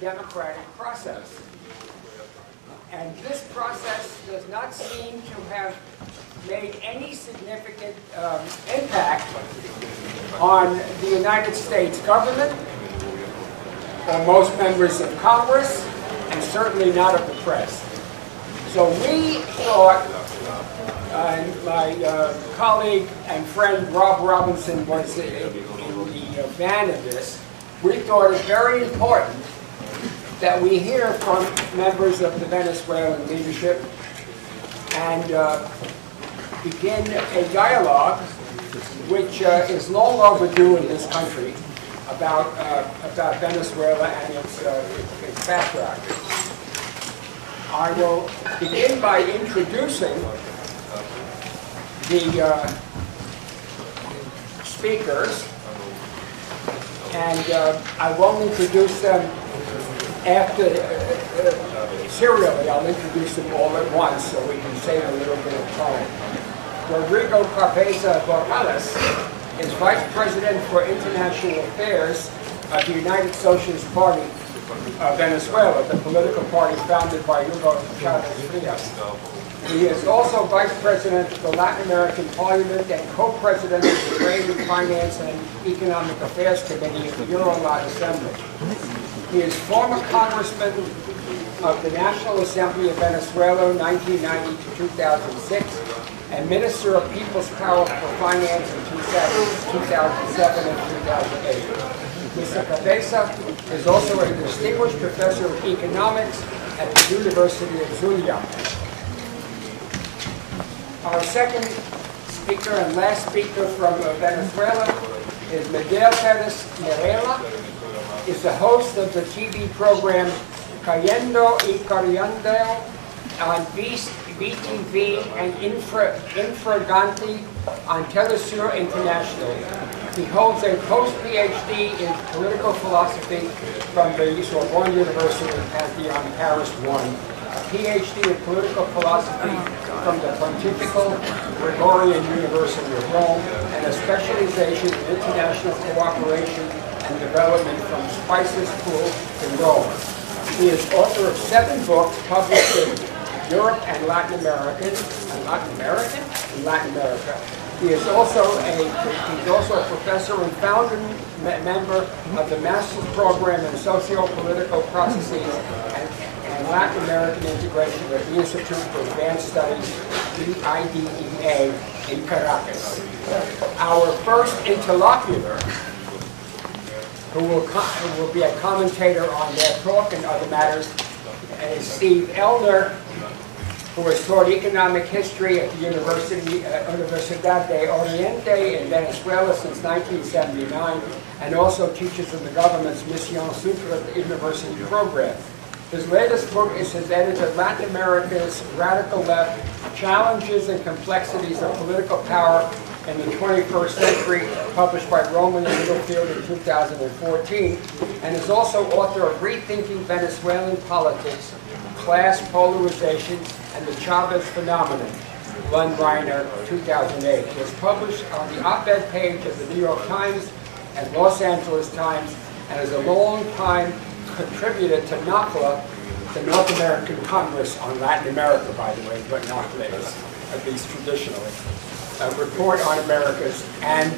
democratic process. And this process does not seem to have made any significant impact on the United States government or most members of Congress, and certainly not of the press. So we thought, and my colleague and friend Rob Robinson was in the van of this, we thought it very important that we hear from members of the Venezuelan leadership and begin a dialogue which is long overdue in this country about Venezuela and its background. I will begin by introducing the speakers, and I won't introduce them after serially. I'll introduce them all at once so we can save a little bit of time. Rodrigo Cabeza Borrales is Vice President for International Affairs of the United Socialist Party of Venezuela, the political party founded by Hugo Chavez Frias. He is also Vice President of the Latin American Parliament and Co-President of the Trade and Finance and Economic Affairs Committee of the Euro-Lat Assembly. He is former Congressman of the National Assembly of Venezuela, 1990 to 2006, and Minister of People's Power for Finance in 2007 and 2008. Mr. Cabeza is also a distinguished professor of economics at the University of Zulia. Our second speaker and last speaker from Venezuela is Miguel Perez Mirela. Is the host of the TV program Cayendo y Cariando on VTV and Infraganti on Telesur International. He holds a post-PhD in political philosophy from the Sorbonne University in Pantheon, Paris 1, a PhD in political philosophy from the Pontifical Gregorian University of Rome, and a specialization in international cooperation and development from Spices School in Rome. He is author of 7 books published in Europe and Latin America. He is also a professor and founder member of the Master's Program in Socio-Political Processes and Latin American Integration at the Institute for Advanced Studies, IDEA, in Caracas. Our first interlocutor, who will be a commentator on their talk and other matters, is Steve Elner, who has taught economic history at the Universidad de Oriente in Venezuela since 1979, and also teaches in the government's Mission Sucre University program. His latest book is his edited Latin America's Radical Left, Challenges and Complexities of Political Power in the 21st Century, published by Rowman and Littlefield in 2014, and is also author of Rethinking Venezuelan Politics, Class Polarization, and the Chavez Phenomenon, Lund Reiner, 2008. He was published on the op-ed page of the New York Times and Los Angeles Times, and is a long-time contributor to NACLA, the North American Congress on Latin America, by the way, but NACLA is, at least traditionally, a report on Americas and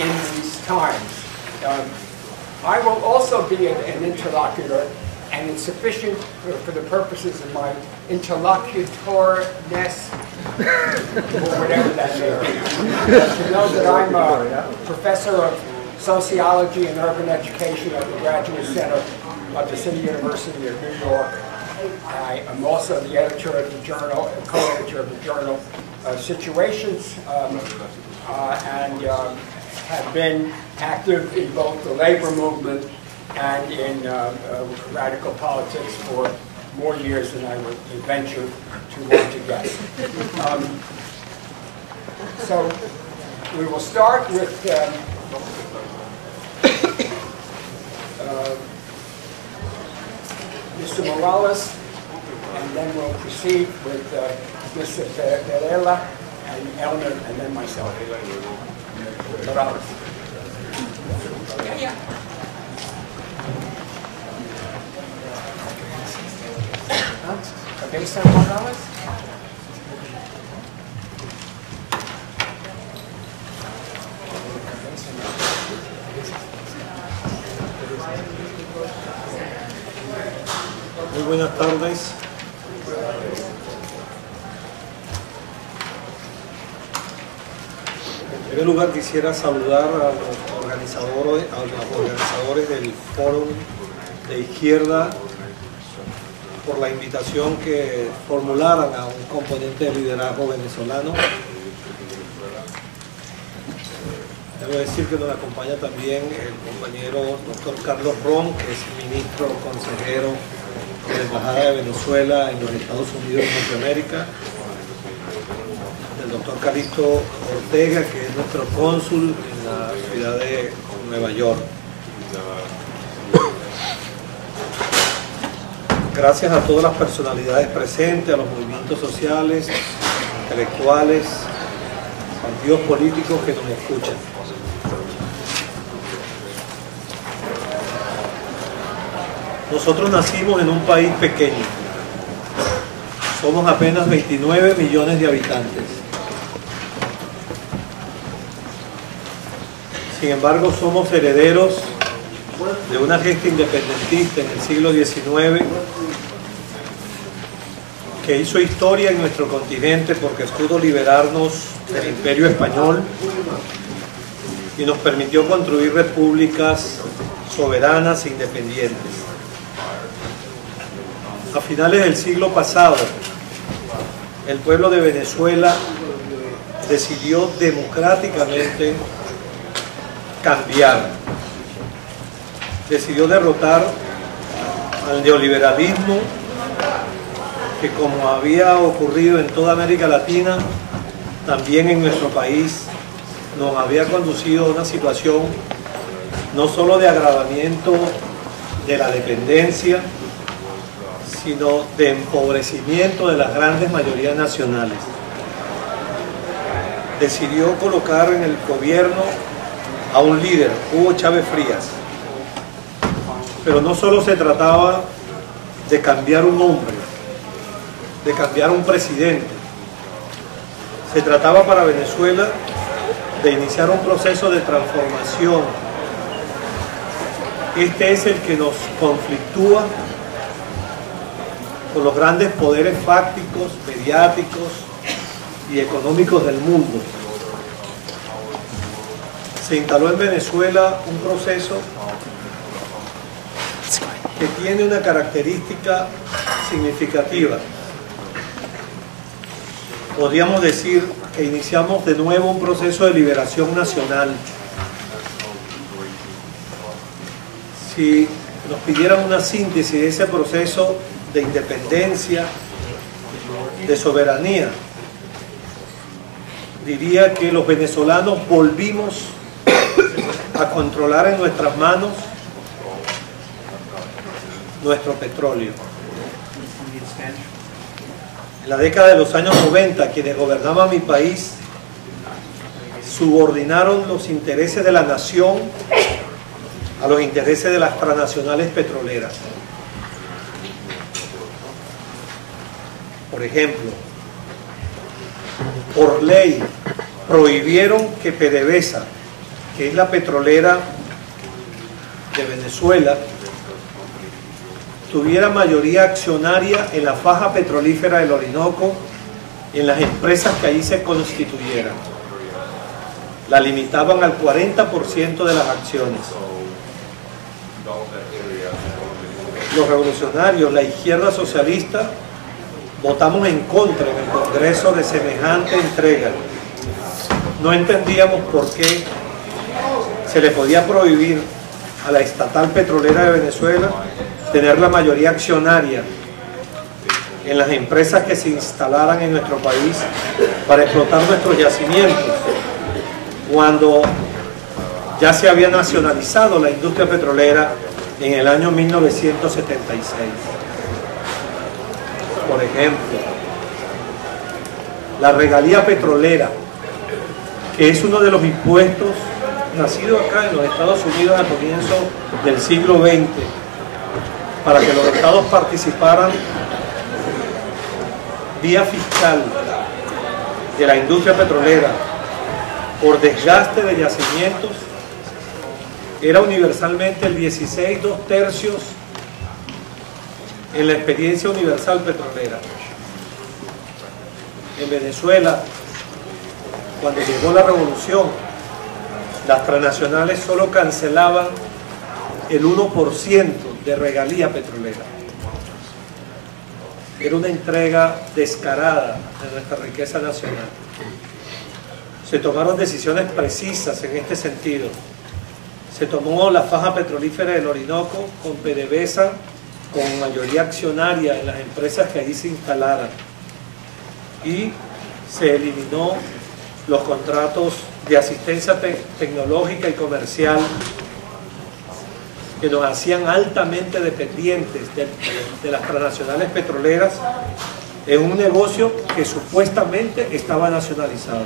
in these times. I will also be an interlocutor, and it's sufficient for the purposes of my interlocutorness, or whatever that may be, to know that I'm a professor of sociology and urban education at the Graduate Center of the City University of New York. I am also the editor of the journal, co-editor of the journal Situations, and have been active in both the labor movement and in radical politics for more years than I would venture to want to guess. So we will start with Mr. Morales, and then we'll proceed with Mr. Perela and Elner, and then myself. Morales. Based on what hours? Muy buenas tardes. En primer lugar quisiera saludar a los organizadores del Fórum de Izquierda por la invitación que formularan a un componente de liderazgo venezolano. Debo decir que nos acompaña también el compañero doctor Carlos Ron, que es ministro consejero de la Embajada de Venezuela en los Estados Unidos de Norteamérica, el doctor Calixto Ortega, que es nuestro cónsul en la ciudad de Nueva York. Gracias a todas las personalidades presentes, a los movimientos sociales, intelectuales, partidos políticos que nos escuchan. Nosotros nacimos en un país pequeño. Somos apenas 29 millones de habitantes. Sin embargo, somos herederos de una gesta independentista en el siglo XIX que hizo historia en nuestro continente porque pudo liberarnos del Imperio Español y nos permitió construir repúblicas soberanas e independientes. A finales del siglo pasado, el pueblo de Venezuela decidió democráticamente cambiar. Decidió derrotar al neoliberalismo que, como había ocurrido en toda América Latina, también en nuestro país nos había conducido a una situación no solo de agravamiento de la dependencia, sino de empobrecimiento de las grandes mayorías nacionales. Decidió colocar en el gobierno a un líder, Hugo Chávez Frías. Pero no solo se trataba de cambiar un hombre, de cambiar un presidente. Se trataba para Venezuela de iniciar un proceso de transformación. Este es el que nos conflictúa con los grandes poderes fácticos, mediáticos y económicos del mundo. Se instaló en Venezuela un proceso que tiene una característica significativa. Podríamos decir que iniciamos de nuevo un proceso de liberación nacional. Si nos pidieran una síntesis de ese proceso de independencia, de soberanía, diría que los venezolanos volvimos a controlar en nuestras manos nuestro petróleo. En la década de los años 90, quienes gobernaban mi país subordinaron los intereses de la nación a los intereses de las transnacionales petroleras. Por ejemplo, por ley prohibieron que PDVSA, que es la petrolera de Venezuela, tuviera mayoría accionaria en la faja petrolífera del Orinoco y en las empresas que allí se constituyeran. La limitaban al 40% de las acciones. Los revolucionarios, la izquierda socialista, votamos en contra en el Congreso de semejante entrega. No entendíamos por qué se le podía prohibir a la estatal petrolera de Venezuela tener la mayoría accionaria en las empresas que se instalaran en nuestro país para explotar nuestros yacimientos, cuando ya se había nacionalizado la industria petrolera en el año 1976. Por ejemplo, la regalía petrolera, que es uno de los impuestos nacido acá en los Estados Unidos a comienzos del siglo XX, para que los estados participaran vía fiscal de la industria petrolera por desgaste de yacimientos era universalmente el 16/2 en la experiencia universal petrolera. En Venezuela, cuando llegó la revolución, las transnacionales solo cancelaban el 1% de regalía petrolera. Era una entrega descarada de nuestra riqueza nacional. Se tomaron decisiones precisas en este sentido. Se tomó la faja petrolífera del Orinoco con PDVSA con mayoría accionaria en las empresas que allí se instalaran, y se eliminó los contratos de asistencia tecnológica y comercial que nos hacían altamente dependientes de las transnacionales petroleras en un negocio que supuestamente estaba nacionalizado.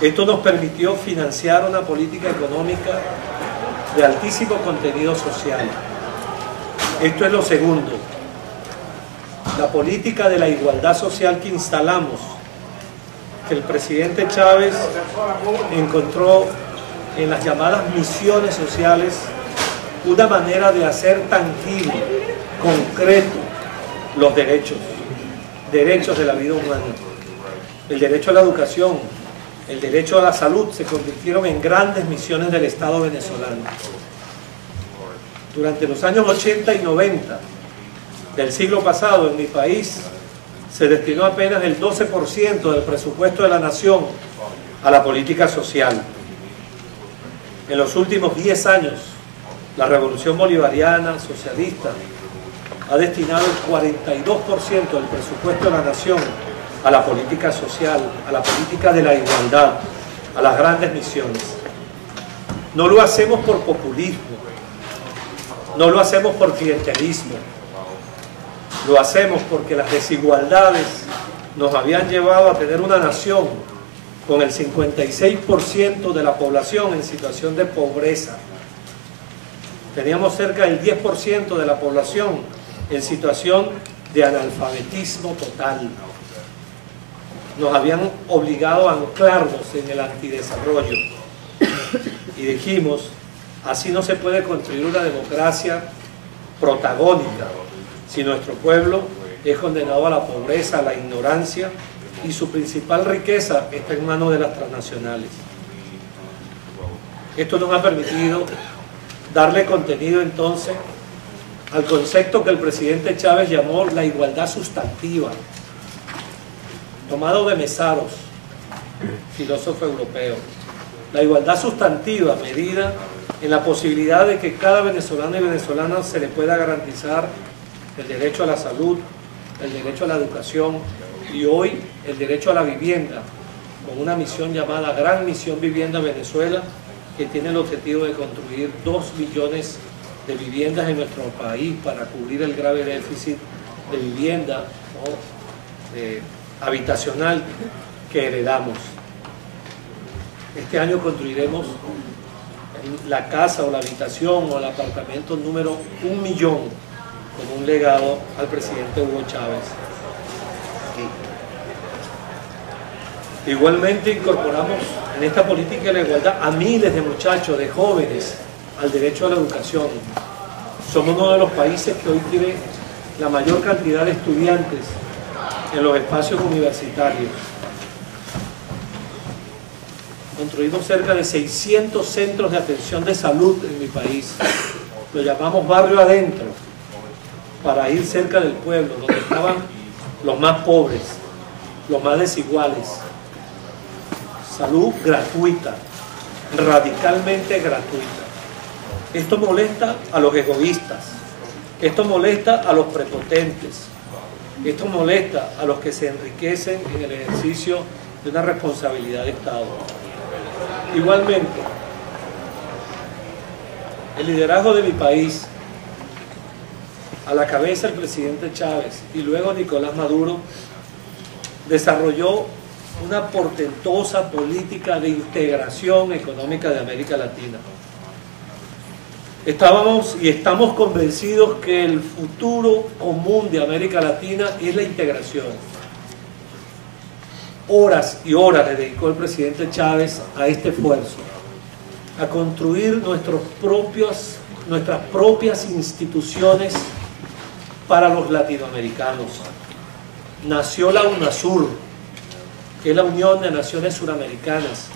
Esto nos permitió financiar una política económica de altísimo contenido social. Esto es lo segundo. La política de la igualdad social que instalamos, que el presidente Chávez encontró en las llamadas misiones sociales una manera de hacer tangible, concreto, los derechos de la vida humana. El derecho a la educación, el derecho a la salud se convirtieron en grandes misiones del Estado venezolano. Durante los años 80 y 90 del siglo pasado, en mi país se destinó apenas el 12% del presupuesto de la nación a la política social. En los últimos 10 años, la revolución bolivariana socialista ha destinado el 42% del presupuesto de la nación a la política social, a la política de la igualdad, a las grandes misiones. No lo hacemos por populismo, no lo hacemos por clientelismo, lo hacemos porque las desigualdades nos habían llevado a tener una nación con el 56% de la población en situación de pobreza. Teníamos cerca del 10% de la población en situación de analfabetismo total. Nos habían obligado a anclarnos en el antidesarrollo. Y dijimos, así no se puede construir una democracia protagónica si nuestro pueblo es condenado a la pobreza, a la ignorancia, y su principal riqueza está en manos de las transnacionales. Esto nos ha permitido darle contenido entonces al concepto que el presidente Chávez llamó la igualdad sustantiva, tomado de Mesaros, filósofo europeo. La igualdad sustantiva medida en la posibilidad de que cada venezolano y venezolana se le pueda garantizar el derecho a la salud, el derecho a la educación y hoy el derecho a la vivienda, con una misión llamada Gran Misión Vivienda Venezuela, que tiene el objetivo de construir 2 millones de viviendas en nuestro país para cubrir el grave déficit de vivienda habitacional que heredamos. Este año construiremos la casa o la habitación o el apartamento número 1 millón, como un legado al presidente Hugo Chávez. Igualmente incorporamos en esta política de la igualdad a miles de muchachos, de jóvenes, al derecho a la educación. Somos uno de los países que hoy tiene la mayor cantidad de estudiantes en los espacios universitarios. Construimos cerca de 600 centros de atención de salud en mi país. Lo llamamos barrio adentro, para ir cerca del pueblo, donde estaban los más pobres, los más desiguales. Salud gratuita, radicalmente gratuita. Esto molesta a los egoístas, esto molesta a los prepotentes, esto molesta a los que se enriquecen en el ejercicio de una responsabilidad de Estado. Igualmente, el liderazgo de mi país, a la cabeza el presidente Chávez y luego Nicolás Maduro, desarrolló una portentosa política de integración económica de América Latina. Estábamos y estamos convencidos que el futuro común de América Latina es la integración. horas y horas le dedicó el presidente Chávez a este esfuerzo, a construir nuestras propias instituciones para los latinoamericanos. Nació la UNASUR, que es la Unión de Naciones Suramericanas,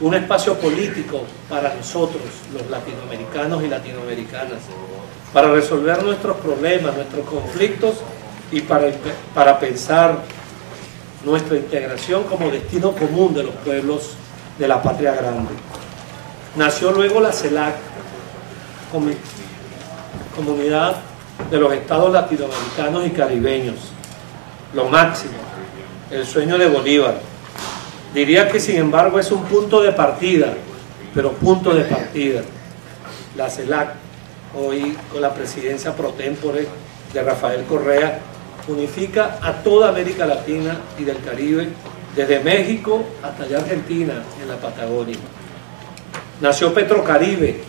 un espacio político para nosotros, los latinoamericanos y latinoamericanas, para resolver nuestros problemas, nuestros conflictos y para pensar nuestra integración como destino común de los pueblos de la patria grande. Nació luego la CELAC, Comunidad de los Estados Latinoamericanos y Caribeños, lo máximo, el sueño de Bolívar. Diría que sin embargo es un punto de partida, pero punto de partida. La CELAC, hoy con la presidencia pro tempore de Rafael Correa, unifica a toda América Latina y del Caribe, desde México hasta allá Argentina, en la Patagonia. Nació Petrocaribe,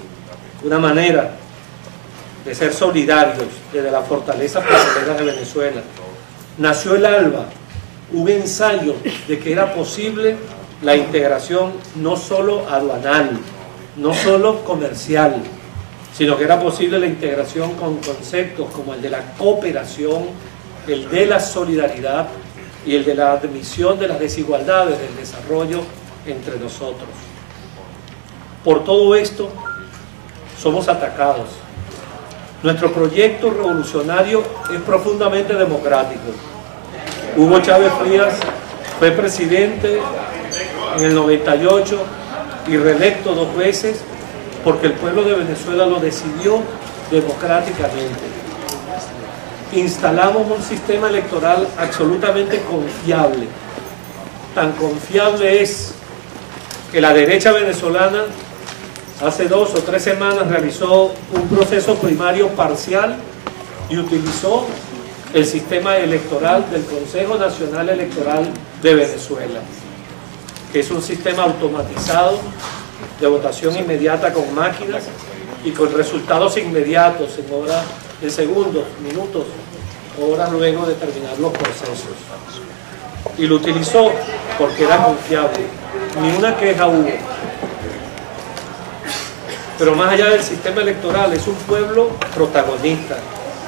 una manera de ser solidarios desde la fortaleza petrolera de Venezuela. Nació el ALBA, un ensayo de que era posible la integración no solo aduanal, no solo comercial, sino que era posible la integración con conceptos como el de la cooperación, el de la solidaridad y el de la admisión de las desigualdades del desarrollo entre nosotros. Por todo esto, somos atacados. Nuestro proyecto revolucionario es profundamente democrático. Hugo Chávez Frías fue presidente en el 98 y reelecto 2 veces porque el pueblo de Venezuela lo decidió democráticamente. Instalamos un sistema electoral absolutamente confiable. Tan confiable es que la derecha venezolana hace 2 o 3 semanas realizó un proceso primario parcial y utilizó el sistema electoral del Consejo Nacional Electoral de Venezuela, que es un sistema automatizado de votación inmediata con máquinas y con resultados inmediatos en segundos, minutos, horas luego de terminar los procesos. Y lo utilizó porque era confiable. Ni una queja hubo. Pero más allá del sistema electoral, es un pueblo protagonista,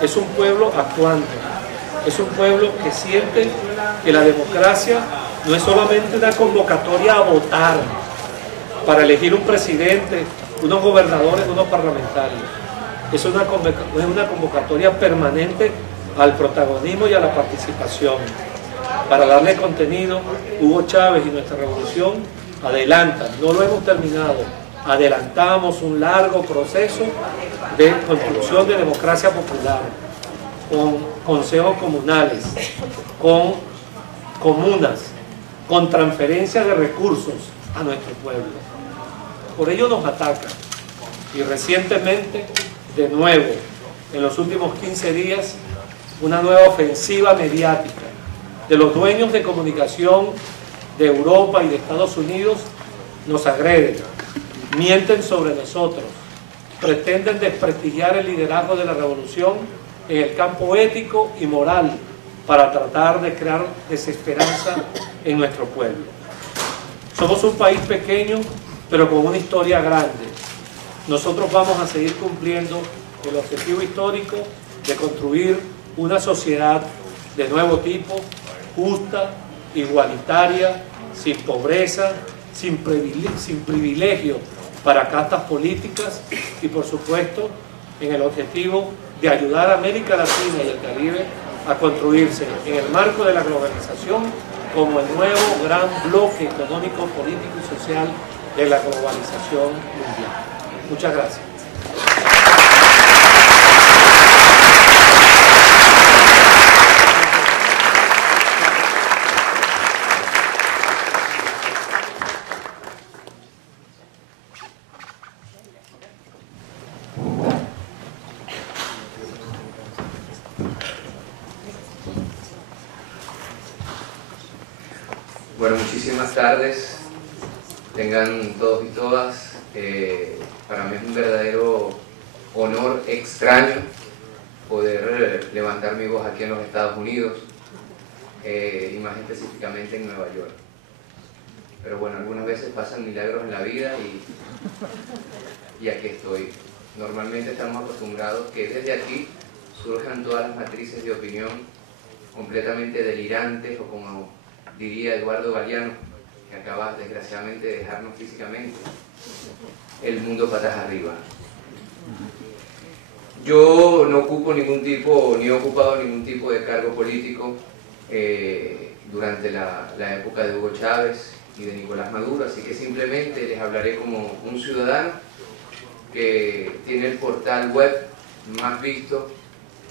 es un pueblo actuante, es un pueblo que siente que la democracia no es solamente una convocatoria a votar para elegir un presidente, unos gobernadores, unos parlamentarios. Es una convocatoria permanente al protagonismo y a la participación. Para darle contenido, Hugo Chávez y nuestra revolución adelantan, no lo hemos terminado, adelantamos un largo proceso de construcción de democracia popular, con consejos comunales, con comunas, con transferencia de recursos a nuestro pueblo. Por ello nos atacan. Y recientemente, de nuevo, en los últimos 15 días, una nueva ofensiva mediática de los dueños de comunicación de Europa y de Estados Unidos nos agreden, mienten sobre nosotros, pretenden desprestigiar el liderazgo de la revolución en el campo ético y moral para tratar de crear desesperanza en nuestro pueblo. Somos un país pequeño, pero con una historia grande. Nosotros vamos a seguir cumpliendo el objetivo histórico de construir una sociedad de nuevo tipo, justa, igualitaria, sin pobreza, sin privilegio para castas políticas y, por supuesto, en el objetivo de ayudar a América Latina y el Caribe a construirse en el marco de la globalización como el nuevo gran bloque económico, político y social de la globalización mundial. Muchas gracias. Bueno, muchísimas tardes, tengan todos y todas. Para mí es un verdadero honor extraño poder levantar mi voz aquí en los Estados Unidos y más específicamente en Nueva York. pero bueno, algunas veces pasan milagros en la vida y aquí estoy. Normalmente estamos acostumbrados que desde aquí surjan todas las matrices de opinión completamente delirantes, o como diría Eduardo Galeano, que acaba desgraciadamente de dejarnos físicamente, el mundo patas arriba. Yo no ocupo ningún tipo, ni he ocupado ningún tipo de cargo político durante la época de Hugo Chávez y de Nicolás Maduro, así que simplemente les hablaré como un ciudadano que tiene el portal web más visto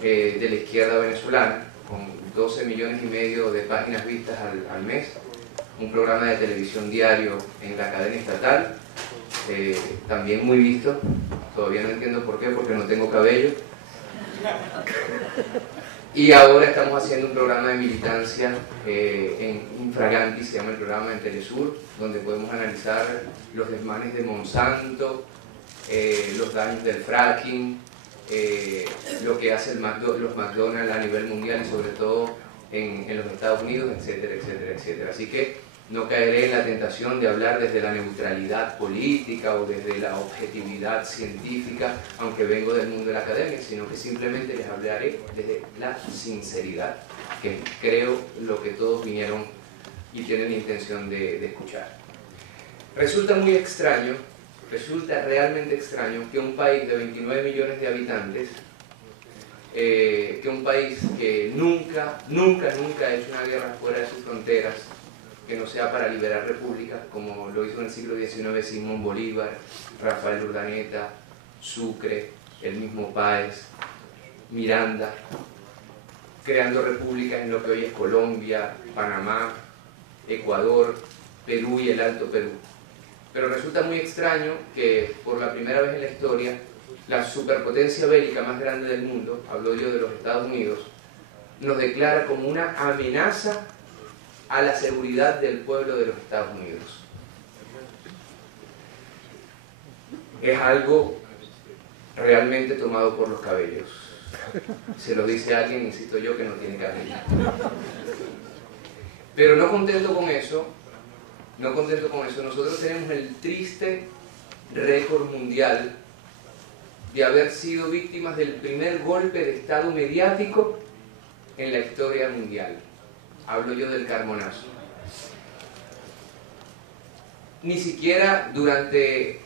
de la izquierda venezolana, con 12,5 millones de páginas vistas al mes, un programa de televisión diario en la cadena estatal, también muy visto, todavía no entiendo por qué, porque no tengo cabello, y ahora estamos haciendo un programa de militancia en Infraganti, se llama el programa en Telesur, donde podemos analizar los desmanes de Monsanto, los daños del fracking, lo que hacen los McDonald's a nivel mundial y sobre todo en los Estados Unidos, etcétera, etcétera, etcétera. Así que no caeré en la tentación de hablar desde la neutralidad política o desde la objetividad científica, aunque vengo del mundo de la academia, sino que simplemente les hablaré desde la sinceridad, que creo lo que todos vinieron y tienen intención de escuchar. Resulta muy extraño, resulta realmente extraño que un país de 29 millones de habitantes, que un país que nunca ha hecho una guerra fuera de sus fronteras, que no sea para liberar repúblicas, como lo hizo en el siglo XIX Simón Bolívar, Rafael Urdaneta, Sucre, el mismo Páez, Miranda, creando repúblicas en lo que hoy es Colombia, Panamá, Ecuador, Perú y el Alto Perú. Pero resulta muy extraño que por la primera vez en la historia, la superpotencia bélica más grande del mundo, hablo yo de los Estados Unidos, nos declara como una amenaza a la seguridad del pueblo de los Estados Unidos. Es algo realmente tomado por los cabellos. Se lo dice alguien, insisto yo, que no tiene cabello. Pero no contento con eso, nosotros tenemos el triste récord mundial de haber sido víctimas del primer golpe de Estado mediático en la historia mundial. Hablo yo del Carbonazo. Ni siquiera durante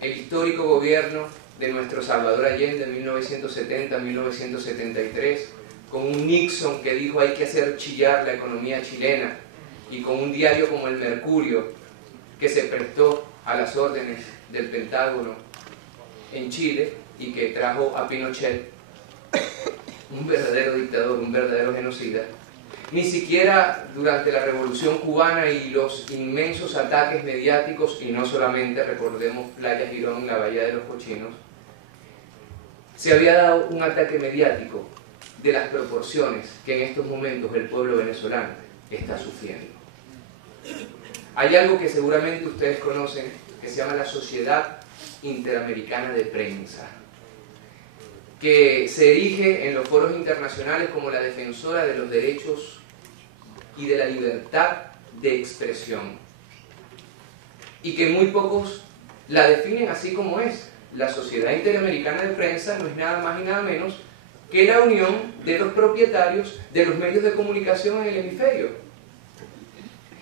el histórico gobierno de nuestro Salvador Allende en 1970-1973, con un Nixon que dijo hay que hacer chillar la economía chilena, y con un diario como El Mercurio que se prestó a las órdenes del Pentágono en Chile y que trajo a Pinochet, un verdadero dictador, un verdadero genocida. Ni siquiera durante la Revolución Cubana y los inmensos ataques mediáticos, y no solamente, recordemos Playa Girón, la Bahía de los Cochinos, se había dado un ataque mediático de las proporciones que en estos momentos el pueblo venezolano está sufriendo. Hay algo que seguramente ustedes conocen, que se llama la Sociedad Interamericana de Prensa, que se erige en los foros internacionales como la defensora de los derechos y de la libertad de expresión, y que muy pocos la definen así como es. La Sociedad Interamericana de Prensa no es nada más y nada menos que la unión de los propietarios de los medios de comunicación en el hemisferio,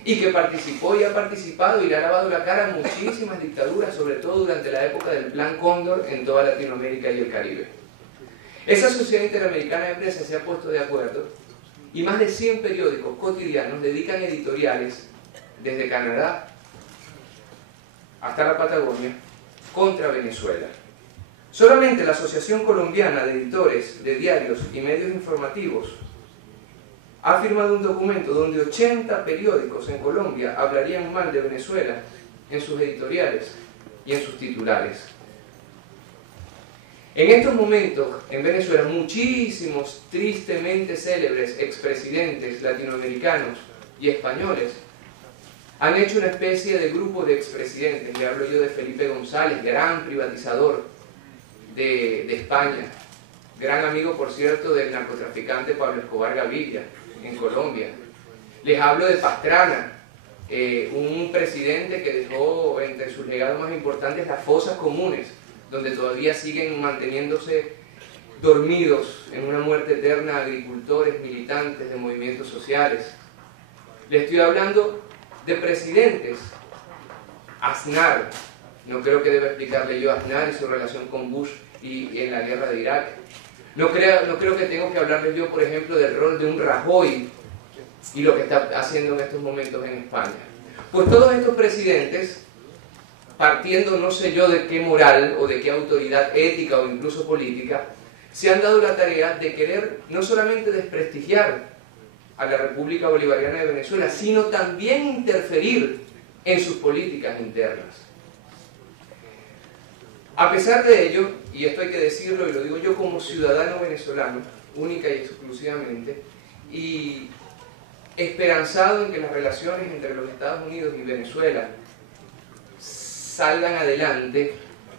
y que participó y ha participado y le ha lavado la cara a muchísimas dictaduras, sobre todo durante la época del Plan Cóndor en toda Latinoamérica y el Caribe. Esa Sociedad Interamericana de Prensa se ha puesto de acuerdo y más de 100 periódicos cotidianos dedican editoriales desde Canadá hasta la Patagonia contra Venezuela. Solamente la Asociación Colombiana de Editores de Diarios y Medios Informativos ha firmado un documento donde 80 periódicos en Colombia hablarían mal de Venezuela en sus editoriales y en sus titulares. En estos momentos, en Venezuela, muchísimos tristemente célebres expresidentes latinoamericanos y españoles han hecho una especie de grupo de expresidentes. Le hablo yo de Felipe González, gran privatizador de España, gran amigo, por cierto, del narcotraficante Pablo Escobar Gaviria en Colombia. Les hablo de Pastrana, un presidente que dejó entre sus legados más importantes las fosas comunes, donde todavía siguen manteniéndose dormidos en una muerte eterna agricultores, militantes de movimientos sociales. Le estoy hablando de presidentes. Aznar, no creo que deba explicarle yo a Aznar y su relación con Bush y en la guerra de Irak. No creo que tengo que hablarle yo, por ejemplo, del rol de un Rajoy y lo que está haciendo en estos momentos en España. Pues todos estos presidentes, partiendo no sé yo de qué moral o de qué autoridad ética o incluso política, se han dado la tarea de querer no solamente desprestigiar a la República Bolivariana de Venezuela, sino también interferir en sus políticas internas. A pesar de ello, y esto hay que decirlo y lo digo yo como ciudadano venezolano, única y exclusivamente, y esperanzado en que las relaciones entre los Estados Unidos y Venezuela salgan adelante,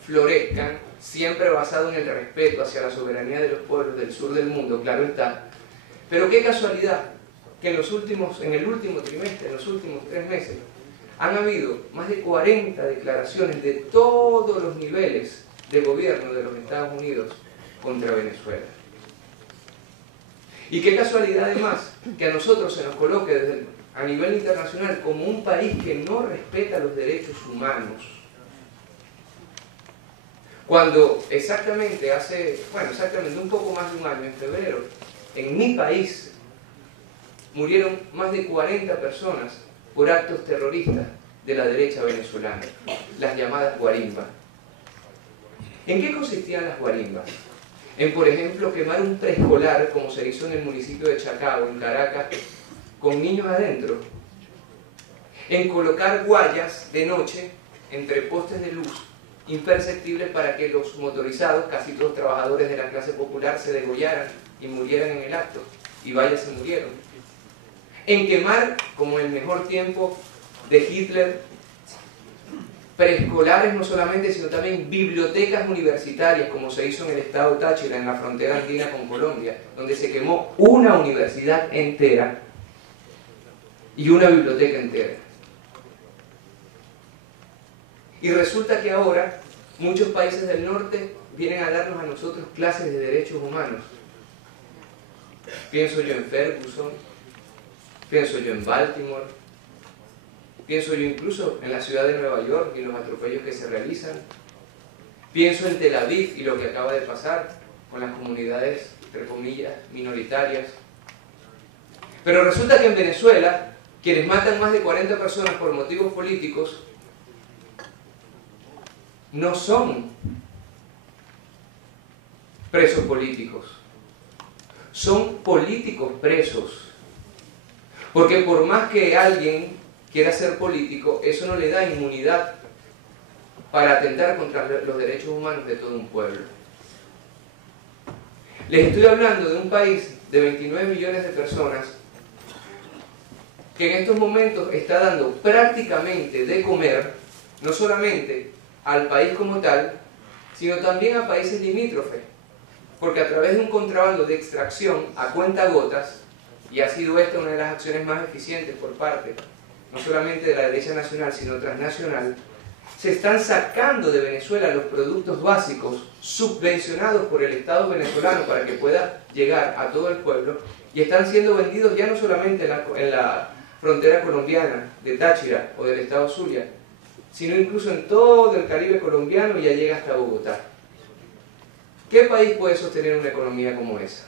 florezcan, siempre basado en el respeto hacia la soberanía de los pueblos del sur del mundo, claro está. Pero qué casualidad que en el último trimestre, en los últimos 3 meses, han habido más de 40 declaraciones de todos los niveles de gobierno de los Estados Unidos contra Venezuela. Y qué casualidad además que a nosotros se nos coloque a nivel internacional como un país que no respeta los derechos humanos. Cuando exactamente un poco más de un año, en febrero, en mi país murieron más de 40 personas por actos terroristas de la derecha venezolana, las llamadas guarimbas. ¿En qué consistían las guarimbas? En, por ejemplo, quemar un preescolar, como se hizo en el municipio de Chacao, en Caracas, con niños adentro. En colocar guayas de noche entre postes de luz imperceptibles para que los motorizados, casi todos trabajadores de la clase popular, se degollaran y murieran en el acto. Y vaya, se murieron. En quemar, como en el mejor tiempo de Hitler, preescolares no solamente, sino también bibliotecas universitarias, como se hizo en el estado Táchira, en la frontera andina con Colombia, donde se quemó una universidad entera y una biblioteca entera. Y resulta que ahora muchos países del norte vienen a darnos a nosotros clases de derechos humanos. Pienso yo en Ferguson, pienso yo en Baltimore, pienso yo incluso en la ciudad de Nueva York y los atropellos que se realizan. Pienso en Tel Aviv y lo que acaba de pasar con las comunidades, entre comillas, minoritarias. Pero resulta que en Venezuela, quienes matan más de 40 personas por motivos políticos, no son presos políticos, son políticos presos. Porque por más que alguien quiera ser político, eso no le da inmunidad para atentar contra los derechos humanos de todo un pueblo. Les estoy hablando de un país de 29 millones de personas que en estos momentos está dando prácticamente de comer, no solamente al país como tal, sino también a países limítrofes, porque a través de un contrabando de extracción a cuentagotas, y ha sido esta una de las acciones más eficientes por parte, no solamente de la derecha nacional, sino transnacional, se están sacando de Venezuela los productos básicos subvencionados por el Estado venezolano para que pueda llegar a todo el pueblo, y están siendo vendidos ya no solamente en la frontera colombiana de Táchira o del estado Zulia, sino incluso en todo el Caribe colombiano y ya llega hasta Bogotá. ¿Qué país puede sostener una economía como esa?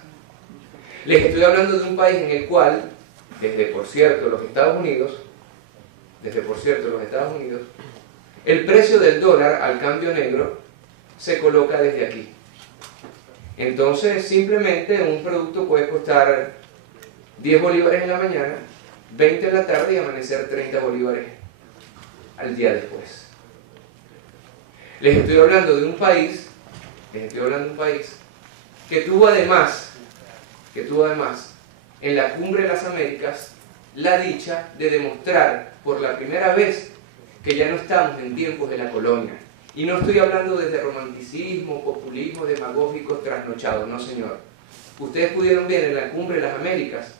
Les estoy hablando de un país en el cual, desde por cierto los Estados Unidos, el precio del dólar al cambio negro se coloca desde aquí. Entonces, simplemente un producto puede costar 10 bolívares en la mañana, 20 en la tarde y amanecer 30 bolívares al día después. Les estoy hablando de un país que tuvo además en la Cumbre de las Américas la dicha de demostrar por la primera vez que ya no estamos en tiempos de la colonia. Y no estoy hablando desde romanticismo, populismo, demagógicos, trasnochados, no señor. Ustedes pudieron ver en la Cumbre de las Américas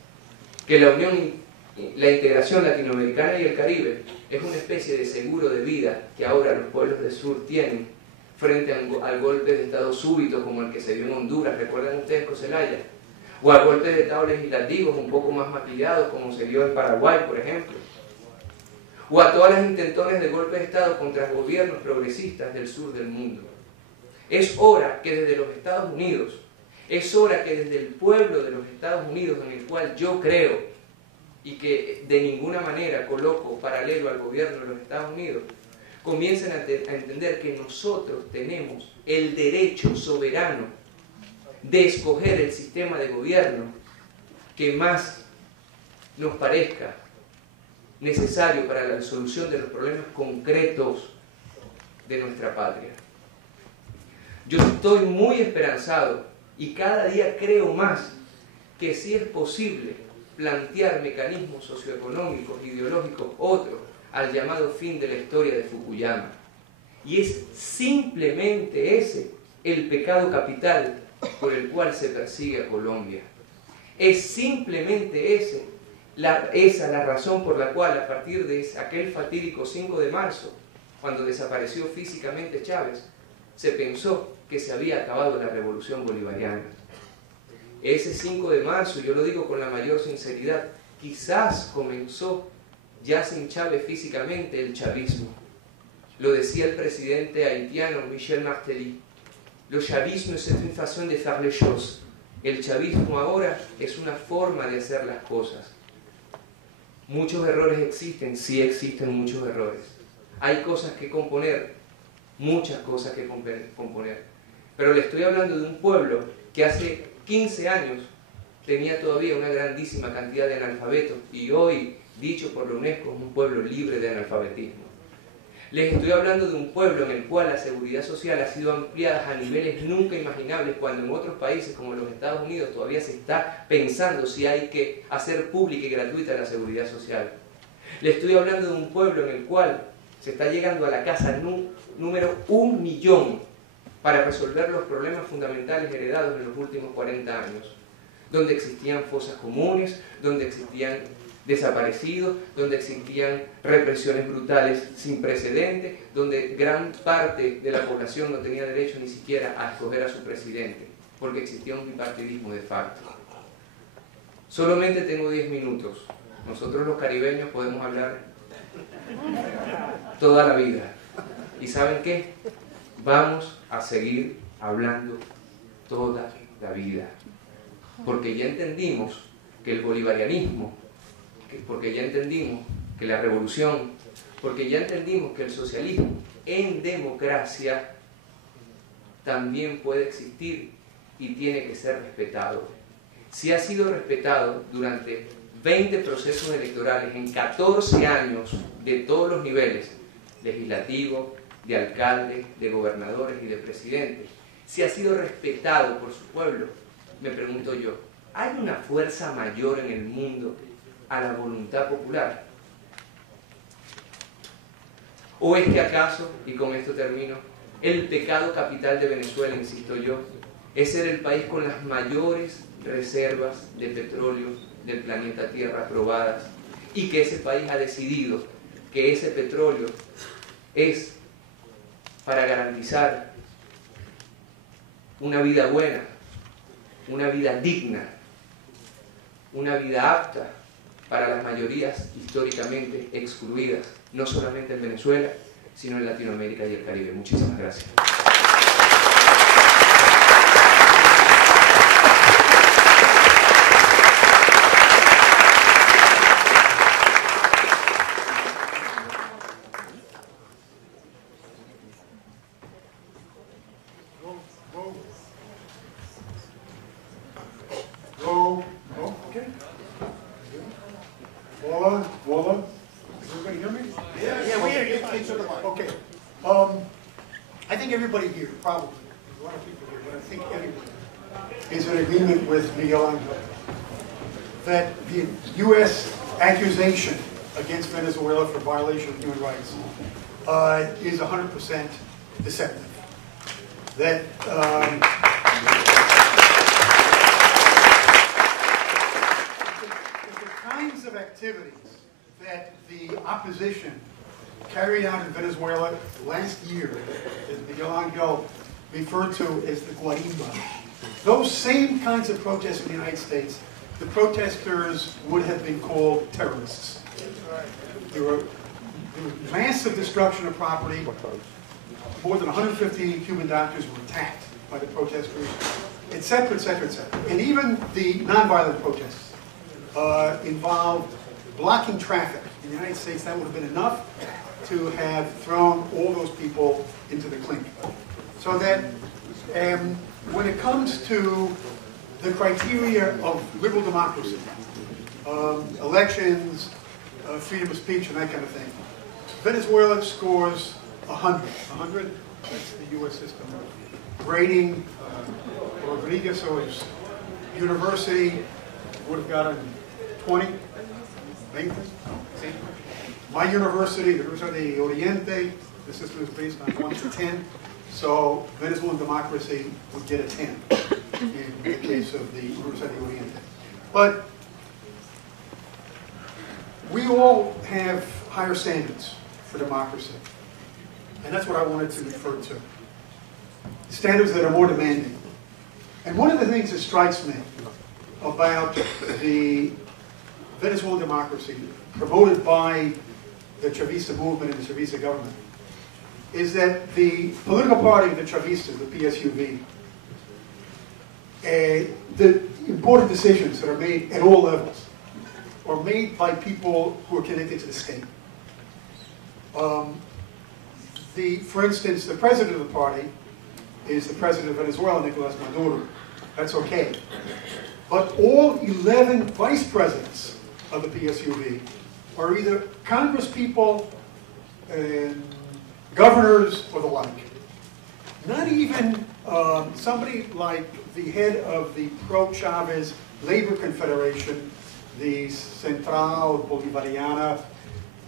que la Unión la integración latinoamericana y el Caribe es una especie de seguro de vida que ahora los pueblos del sur tienen frente al golpe de Estado súbito como el que se dio en Honduras, ¿recuerdan ustedes Cocelaya? O a golpes de Estado legislativos un poco más maquillados como se dio en Paraguay, por ejemplo. O a todas las intentones de golpes de Estado contra gobiernos progresistas del sur del mundo. Es hora que desde los Estados Unidos, es hora que desde el pueblo de los Estados Unidos, en el cual yo creo y que de ninguna manera coloco paralelo al gobierno de los Estados Unidos, comiencen a entender que nosotros tenemos el derecho soberano de escoger el sistema de gobierno que más nos parezca necesario para la solución de los problemas concretos de nuestra patria. Yo estoy muy esperanzado y cada día creo más que sí es posible plantear mecanismos socioeconómicos, ideológicos, otros, al llamado fin de la historia de Fukuyama. Y es simplemente ese el pecado capital por el cual se persigue a Colombia. Es simplemente esa la razón por la cual, a partir de aquel fatídico 5 de marzo, cuando desapareció físicamente Chávez, se pensó que se había acabado la revolución bolivariana. Ese 5 de marzo, yo lo digo con la mayor sinceridad, quizás comenzó ya sin Chávez físicamente el chavismo. Lo decía el presidente haitiano Michel Martelly. Le chavisme c'est une façon de faire les choses. El chavismo ahora es una forma de hacer las cosas. Muchos errores existen, sí existen muchos errores. Hay cosas que componer, muchas cosas que componer. Pero le estoy hablando de un pueblo que hace 15 años tenía todavía una grandísima cantidad de analfabetos y hoy, dicho por la UNESCO, es un pueblo libre de analfabetismo. Les estoy hablando de un pueblo en el cual la seguridad social ha sido ampliada a niveles nunca imaginables, cuando en otros países como los Estados Unidos todavía se está pensando si hay que hacer pública y gratuita la seguridad social. Les estoy hablando de un pueblo en el cual se está llegando a la casa número 1 millón para resolver los problemas fundamentales heredados en los últimos 40 años, donde existían fosas comunes, donde existían desaparecidos, donde existían represiones brutales sin precedentes, donde gran parte de la población no tenía derecho ni siquiera a escoger a su presidente, porque existía un bipartidismo de facto. Solamente tengo 10 minutos. Nosotros los caribeños podemos hablar toda la vida. ¿Y saben qué? Vamos a seguir hablando toda la vida. Porque ya entendimos que el bolivarianismo, porque ya entendimos que la revolución, porque ya entendimos que el socialismo en democracia también puede existir y tiene que ser respetado. Si ha sido respetado durante 20 procesos electorales en 14 años de todos los niveles, legislativo, de alcaldes, de gobernadores y de presidentes, si ha sido respetado por su pueblo, me pregunto yo, ¿hay una fuerza mayor en el mundo a la voluntad popular? ¿O es que acaso, y con esto termino, el pecado capital de Venezuela, insisto yo, es ser el país con las mayores reservas de petróleo del planeta Tierra probadas, y que ese país ha decidido que ese petróleo es para garantizar una vida buena, una vida digna, una vida apta para las mayorías históricamente excluidas, no solamente en Venezuela, sino en Latinoamérica y el Caribe? Muchísimas gracias. Voila. Everybody hear me? Yeah, we hear you. Okay. I think everybody here, probably, there's a lot of people here, but I think everybody is in agreement with Miguel Angel that the U.S. accusation against Venezuela for violation of human rights is 100% deceptive. That the kinds of activities activities that the opposition carried out in Venezuela last year, as Miguel Angel referred to as the Guarimba, those same kinds of protests in the United States, the protesters would have been called terrorists. There were massive destruction of property. More than 150 Cuban doctors were attacked by the protesters, etc., etc., etc. And even the nonviolent protests involved blocking traffic. In the United States, that would have been enough to have thrown all those people into the clink. So that when it comes to the criteria of liberal democracy, elections, freedom of speech, and that kind of thing, Venezuela scores 100. 100, that's the U.S. system. Grading, Rodriguez's university would have gotten 20, 20. My university, the Universidad de Oriente, the system is based on 1 to 10. So Venezuelan democracy would get a 10 in the case of the Universidad de Oriente. But we all have higher standards for democracy. And that's what I wanted to refer to. Standards that are more demanding. And one of the things that strikes me about the Venezuelan democracy promoted by the Chavista movement and the Chavista government is that the political party of the Chavistas, the PSUV, the important decisions that are made at all levels are made by people who are connected to the state. For instance, the president of the party is the president of Venezuela, Nicolas Maduro. That's okay. But all 11 vice presidents of the PSUV are either congresspeople, governors, or the like. Not even somebody like the head of the pro-Chavez Labor Confederation, the Central Bolivariana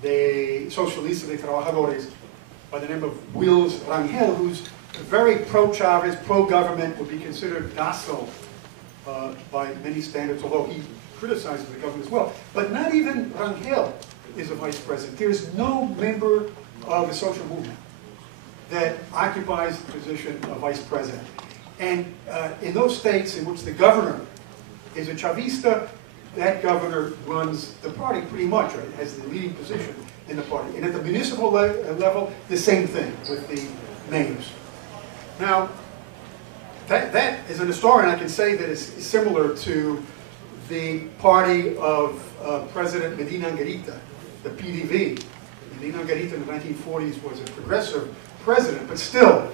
de Socialista de Trabajadores, by the name of Wills Rangel, who's very pro-Chavez, pro-government, would be considered docile by many standards, although he criticizes the government as well. But not even Rangel is a vice president. There's no member of the social movement that occupies the position of vice president. And in those states in which the governor is a Chavista, that governor runs the party pretty much, right? Has the leading position in the party. And at the municipal level, the same thing with the mayors. Now, that as an historian, I can say that it's similar to the party of President Medina Angarita, the PDV. Medina Angarita in the 1940s was a progressive president, but still,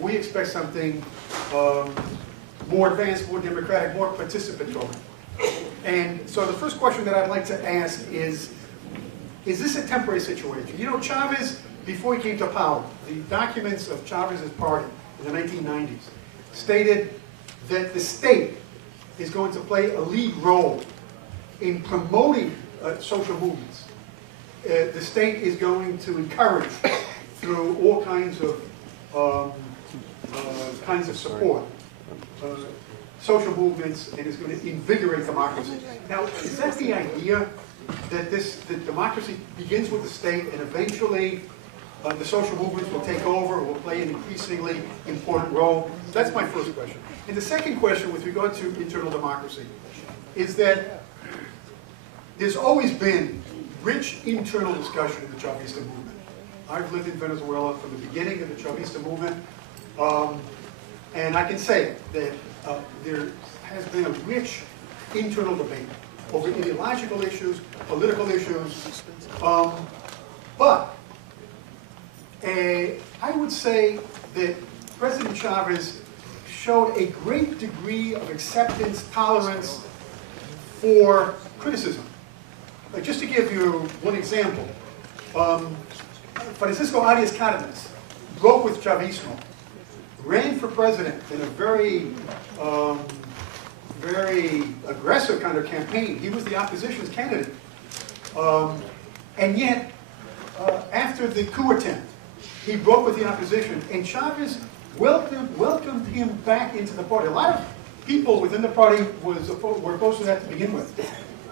we expect something more advanced, more democratic, more participatory. And so the first question that I'd like to ask is this a temporary situation? You know, Chavez, before he came to power, the documents of Chavez's party in the 1990s stated that the state is going to play a lead role in promoting social movements. The state is going to encourage through all kinds of support social movements, and is going to invigorate democracy. Now, is that the idea that that democracy begins with the state and eventually the social movements will take over or will play an increasingly important role? That's my first question. And the second question with regard to internal democracy is that there's always been rich internal discussion in the Chavista movement. I've lived in Venezuela from the beginning of the Chavista movement, and I can say that there has been a rich internal debate over ideological issues, political issues, but I would say that President Chavez showed a great degree of acceptance, tolerance for criticism. Just to give you one example, Francisco Arias Cardenas broke with Chavismo, ran for president in a very aggressive kind of campaign. He was the opposition's candidate. And yet, after the coup attempt, he broke with the opposition, and Chavez welcomed him back into the party. A lot of people within the party were opposed to that to begin with.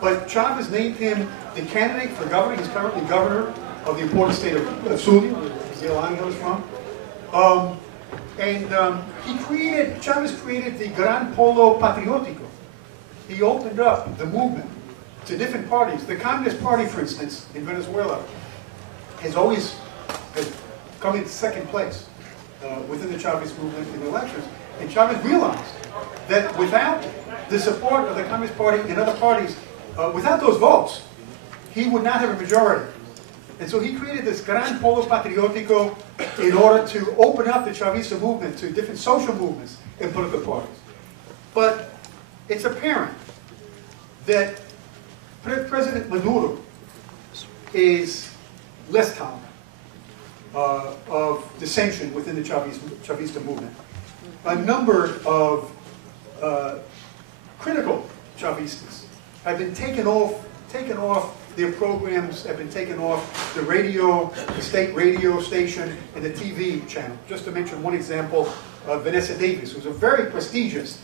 but Chavez named him the candidate for governor. He's currently governor of the important state of Zulia, where Miguel Angel is from. Chavez created the Gran Polo Patriótico. He opened up the movement to different parties. The Communist Party, for instance, in Venezuela, has come in second place within the Chavez movement in the elections. And Chavez realized that without the support of the Communist Party and other parties, without those votes, he would not have a majority. And so he created this Gran Polo Patriótico in order to open up the Chavista movement to different social movements and political parties. But it's apparent that President Maduro is less tolerant of dissension within the Chavista movement. A number of critical Chavistas have been taken off their programs, have been taken off the radio, the state radio station, and the TV channel. Just to mention one example, Vanessa Davis, who's a very prestigious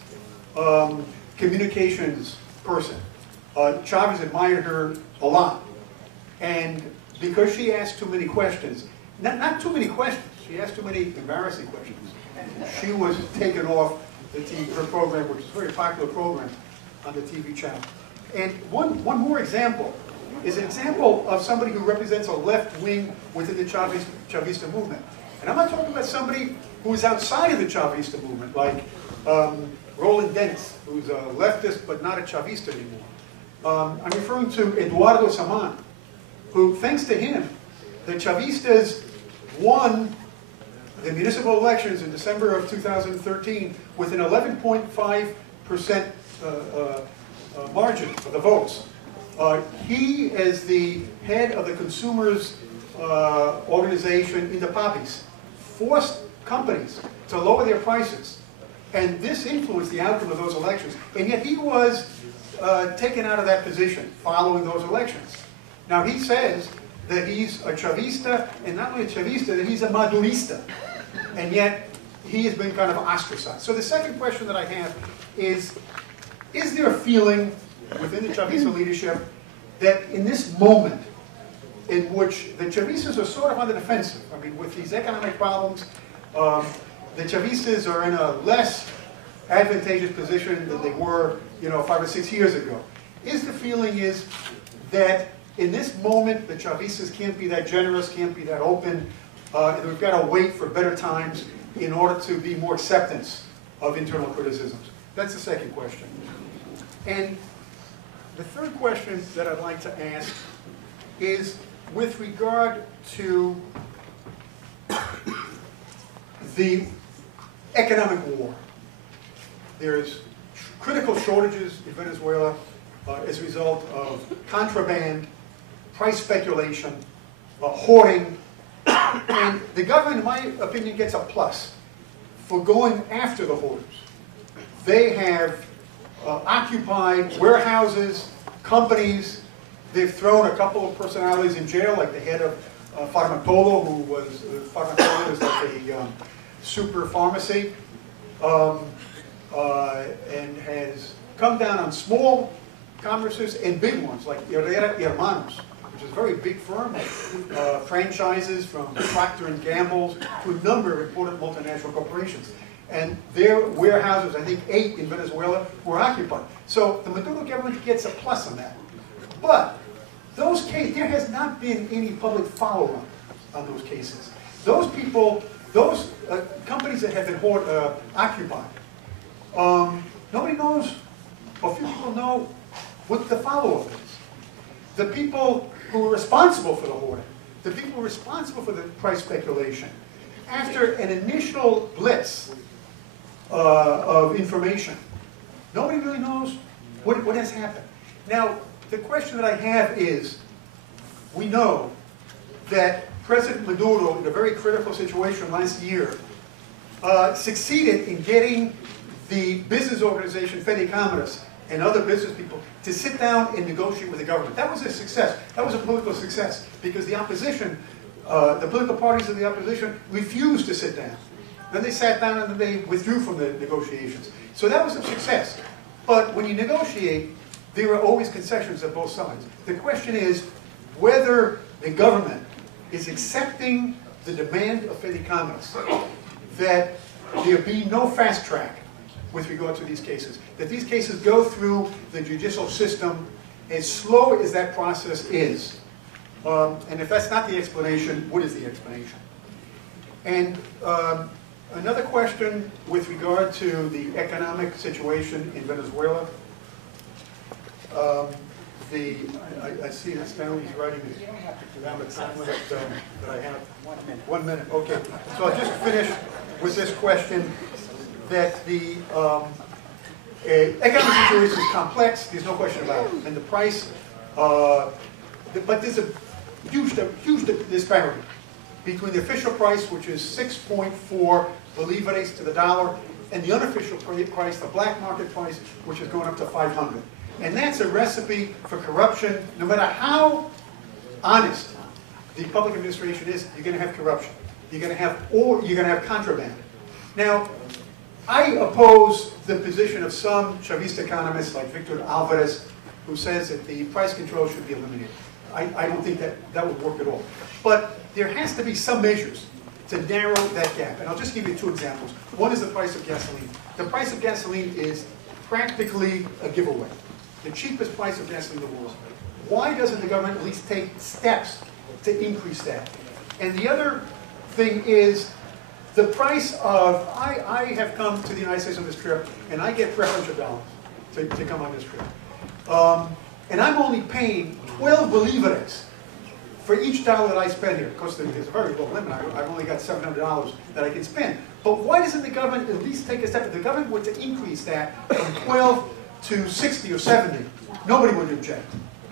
communications person. Chavez admired her a lot. And because she asked too many questions, not too many questions, she asked too many embarrassing questions, she was taken off her program, which is a very popular program on the TV channel. And one more example is an example of somebody who represents a left wing within the Chavista movement. And I'm not talking about somebody who is outside of the Chavista movement, like Roland Dentz, who's a leftist but not a Chavista anymore. I'm referring to Eduardo Saman, who, thanks to him, the Chavistas won the municipal elections in December of 2013 with an 11.5% margin of the votes. He, as the head of the consumers organization Indepapis, forced companies to lower their prices. And this influenced the outcome of those elections. And yet he was taken out of that position following those elections. Now he says that he's a Chavista, and not only a Chavista, that he's a Madurista. And yet he has been kind of ostracized. So the second question that I have is there a feeling within the Chavista leadership that in this moment in which the Chavistas are sort of on the defensive, I mean, with these economic problems, the Chavistas are in a less advantageous position than they were, 5 or 6 years ago. The feeling is that in this moment, the Chavistas can't be that generous, can't be that open, and we've got to wait for better times in order to be more acceptance of internal criticisms. That's the second question. And the third question that I'd like to ask is with regard to the economic war. There's critical shortages in Venezuela as a result of contraband, price speculation, hoarding, and the government, in my opinion, gets a plus for going after the hoarders. They have occupied warehouses, companies. They've thrown a couple of personalities in jail, like the head of Farmacolo, who was Farmacolo is like a super pharmacy, and has come down on small commerces and big ones, like Herrera y Hermanos, which is a very big firm, franchises from Procter & Gamble's to a number of important multinational corporations. And their warehouses, I think 8 in Venezuela, were occupied. So the Maduro government gets a plus on that. But those cases, there has not been any public follow-up on those cases. Those people, those companies that have been occupied, nobody knows, or few people know what the follow-up is. The people who are responsible for the hoarding, the people who are responsible for the price speculation, after an initial blitz of information, nobody really knows what has happened. Now, the question that I have is, we know that President Maduro, in a very critical situation last year, succeeded in getting the business organization Fede Cámaras and other business people to sit down and negotiate with the government. That was a success. That was a political success because the opposition, the political parties of the opposition refused to sit down. Then they sat down and they withdrew from the negotiations. So that was a success. But when you negotiate, there are always concessions at both sides. The question is whether the government is accepting the demand of Fede Commerce that there be no fast track with regard to these cases, that these cases go through the judicial system as slow as that process is. And if that's not the explanation, what is the explanation? And another question with regard to the economic situation in Venezuela. I see that Stanley's writing down the time limit that I have. 1 minute, okay. So I'll just finish with this question that the economic situation is complex, there's no question about it. And the price, but there's a huge disparity between the official price, which is 6.4 bolívares to the dollar, and the unofficial price, the black market price, which is going up to 500. And that's a recipe for corruption. No matter how honest the public administration is, you're going to have corruption. You're going to have contraband. Now, I oppose the position of some Chavista economists like Victor Alvarez, who says that the price control should be eliminated. I don't think that would work at all. But there has to be some measures to narrow that gap. And I'll just give you 2 examples. One is the price of gasoline. The price of gasoline is practically a giveaway. The cheapest price of gasoline in the world. Why doesn't the government at least take steps to increase that? And the other thing is the price of, I have come to the United States on this trip, and I get preferential dollars to come on this trip. And I'm only paying 12 bolívares for each dollar that I spend here. Of course, there's a very low limit. I've only got $700 that I can spend. But why doesn't the government at least take a step? If the government were to increase that from 12 to 60 or 70, nobody would object.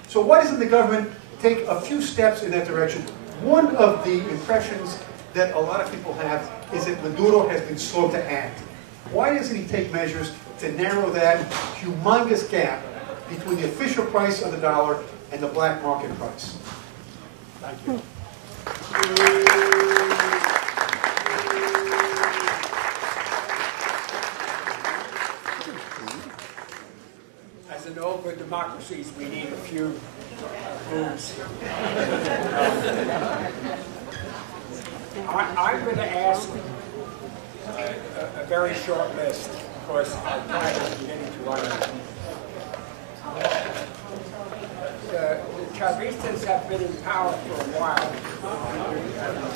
So why doesn't the government take a few steps in that direction? One of the impressions that a lot of people have is that Maduro has been slow to act. Why doesn't he take measures to narrow that humongous gap between the official price of the dollar and the black market price? Thank you. As in all good democracies, we need a few moves. I'm going to ask a very short list, because our time is beginning to run out. The Chavistas have been in power for a while,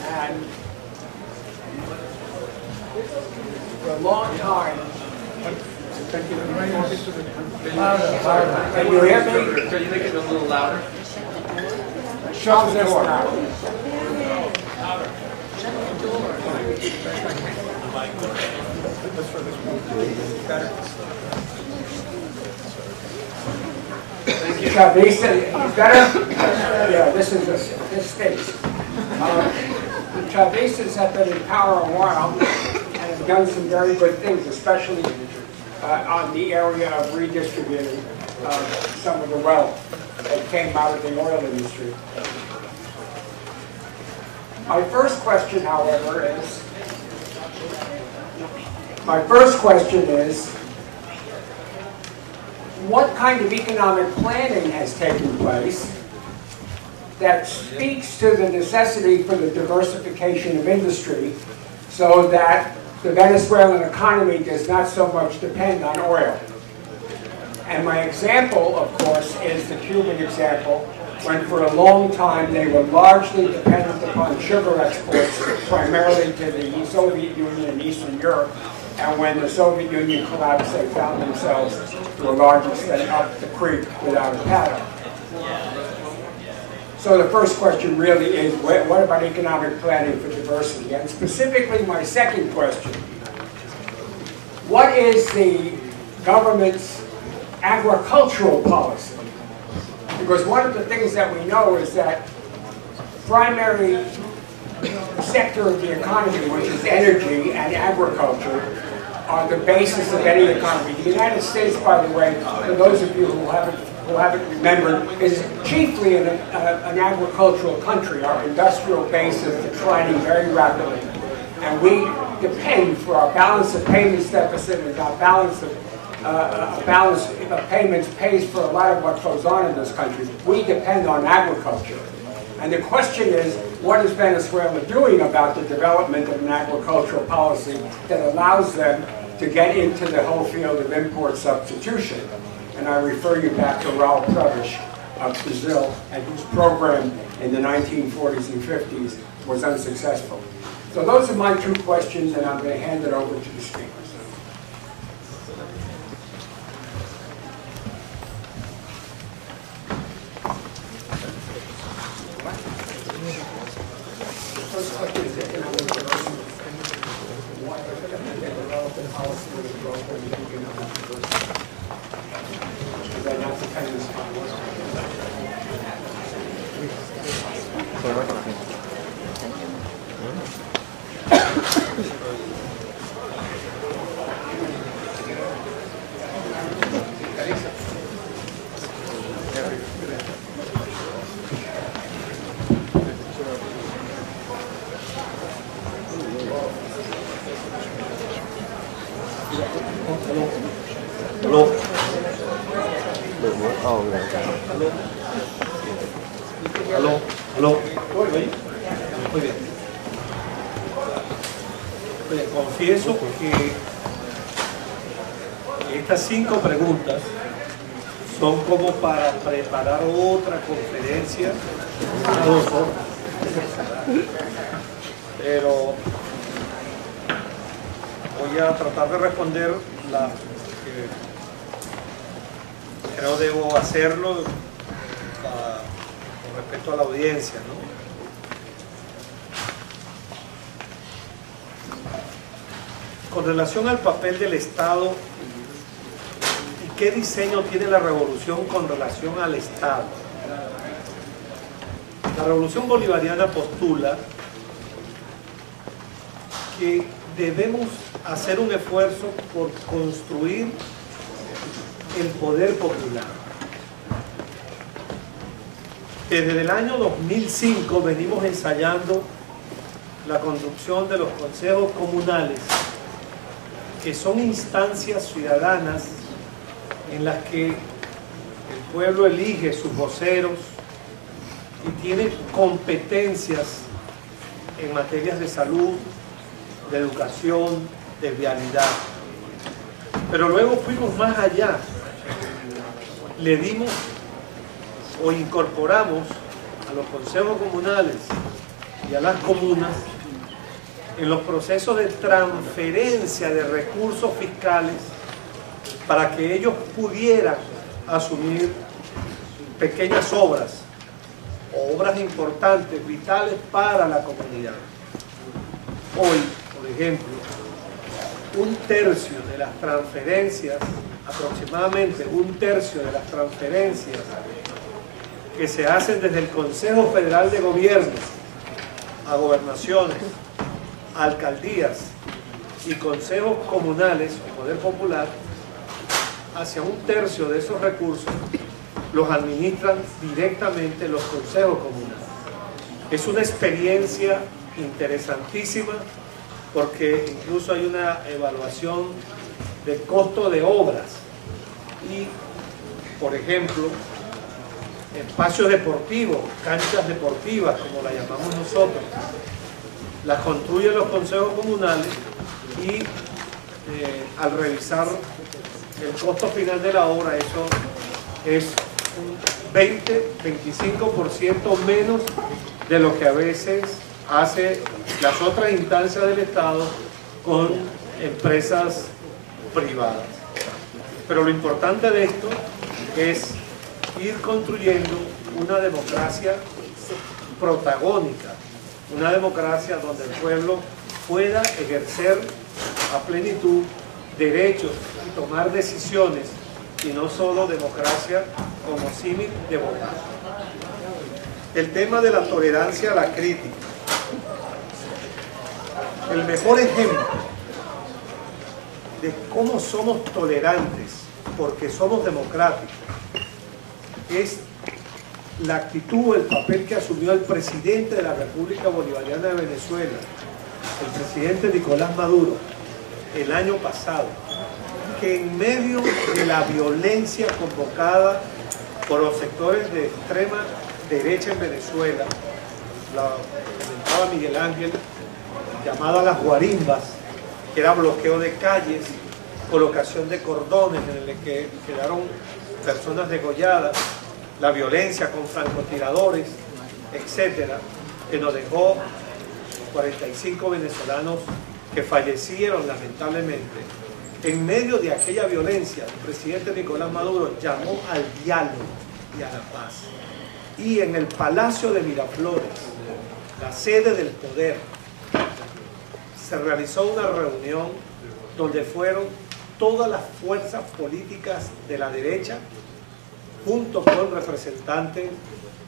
and for a long time. Can you hear me? Can you make it a little louder? Shut the door. Chavista, better? Yeah, this states. The Chavistas have been in power a while and have done some very good things, especially on the area of redistributing some of the wealth that came out of the oil industry. My first question, however, is, what kind of economic planning has taken place that speaks to the necessity for the diversification of industry so that the Venezuelan economy does not so much depend on oil? And my example, of course, is the Cuban example, when for a long time they were largely dependent upon sugar exports, primarily to the Soviet Union and Eastern Europe. And when the Soviet Union collapsed, they found themselves, to a large extent, up the creek without a paddle. So the first question really is, what about economic planning for diversity? And specifically, my second question, what is the government's agricultural policy? Because one of the things that we know is that primary sector of the economy, which is energy and agriculture, are the basis of any economy. The United States, by the way, for those of you who haven't remembered, is chiefly an agricultural country. Our industrial base is declining very rapidly. And we depend, for our balance of payments deficit and our balance of balance of payments pays for a lot of what goes on in this country. We depend on agriculture. And the question is, what is Venezuela doing about the development of an agricultural policy that allows them to get into the whole field of import substitution? And I refer you back to Raul Prebisch of Brazil, and whose program in the 1940s and 50s was unsuccessful. So those are my two questions, and I'm going to hand it over to the speakers. Aló. Muy bien. Oye, confieso que estas 5 preguntas son como para preparar otra conferencia de 2 horas. Pero voy a tratar de responder las que creo debo hacerlo con respecto a la audiencia, ¿no? Con relación al papel del Estado y qué diseño tiene la revolución con relación al Estado. La revolución bolivariana postula que debemos hacer un esfuerzo por construir el poder popular. Desde el año 2005 venimos ensayando la construcción de los consejos comunales, que son instancias ciudadanas en las que el pueblo elige sus voceros y tiene competencias en materias de salud, de educación, de vialidad. Pero luego fuimos más allá. Le dimos o incorporamos a los consejos comunales y a las comunas en los procesos de transferencia de recursos fiscales para que ellos pudieran asumir pequeñas obras o obras importantes, vitales para la comunidad. Hoy, por ejemplo, 1/3 de las transferencias, aproximadamente 1/3 de las transferencias que se hacen desde el Consejo Federal de Gobierno a gobernaciones, alcaldías y consejos comunales o poder popular, hacia 1/3 de esos recursos los administran directamente los consejos comunales. Es una experiencia interesantísima porque incluso hay una evaluación de costo de obras y, por ejemplo, espacios deportivos, canchas deportivas, como la llamamos nosotros, las construyen los consejos comunales y al revisar el costo final de la obra, eso es un 20-25% menos de lo que a veces hace las otras instancias del Estado con empresas privadas. Pero lo importante de esto es ir construyendo una democracia protagónica, una democracia donde el pueblo pueda ejercer a plenitud derechos y tomar decisiones, y no solo democracia como símil de votar. El tema de la tolerancia a la crítica. El mejor ejemplo de cómo somos tolerantes porque somos democráticos es la actitud, el papel que asumió el presidente de la República Bolivariana de Venezuela, el presidente Nicolás Maduro, el año pasado, que en medio de la violencia convocada por los sectores de extrema derecha en Venezuela, la comentaba Miguel Ángel, llamada las guarimbas, que era bloqueo de calles, colocación de cordones en el que quedaron personas degolladas, la violencia con francotiradores, etcétera, que nos dejó 45 venezolanos que fallecieron lamentablemente. En medio de aquella violencia, el presidente Nicolás Maduro llamó al diálogo y a la paz. Y en el Palacio de Miraflores, la sede del poder, se realizó una reunión donde fueron todas las fuerzas políticas de la derecha, junto con representantes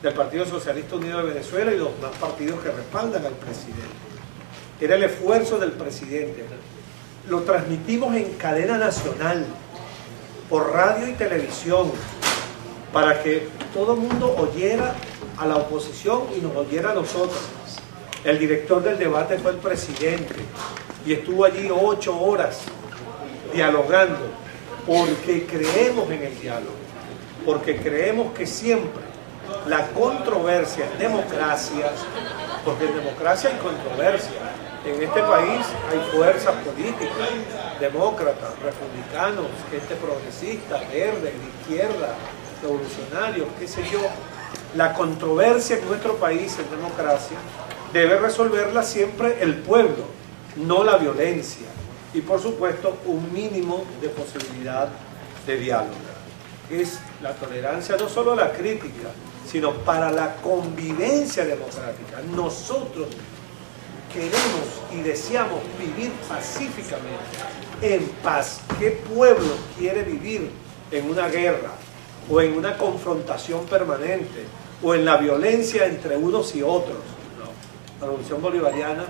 del Partido Socialista Unido de Venezuela y los demás partidos que respaldan al presidente. Era el esfuerzo del presidente. Lo transmitimos en cadena nacional, por radio y televisión, para que todo el mundo oyera a la oposición y nos oyera a nosotros. El director del debate fue el presidente y estuvo allí 8 horas dialogando, porque creemos en el diálogo, porque creemos que siempre la controversia es democracia, porque en democracia hay controversia. En este país hay fuerzas políticas, demócratas, republicanos, gente progresista, verde, de izquierda, revolucionarios, qué sé yo. La controversia en nuestro país en democracia debe resolverla siempre el pueblo, no la violencia. Y por supuesto un mínimo de posibilidad de diálogo. Es la tolerancia no solo a la crítica, sino para la convivencia democrática. Nosotros queremos y deseamos vivir pacíficamente, en paz. ¿Qué pueblo quiere vivir en una guerra o en una confrontación permanente o en la violencia entre unos y otros? No. La Revolución Bolivariana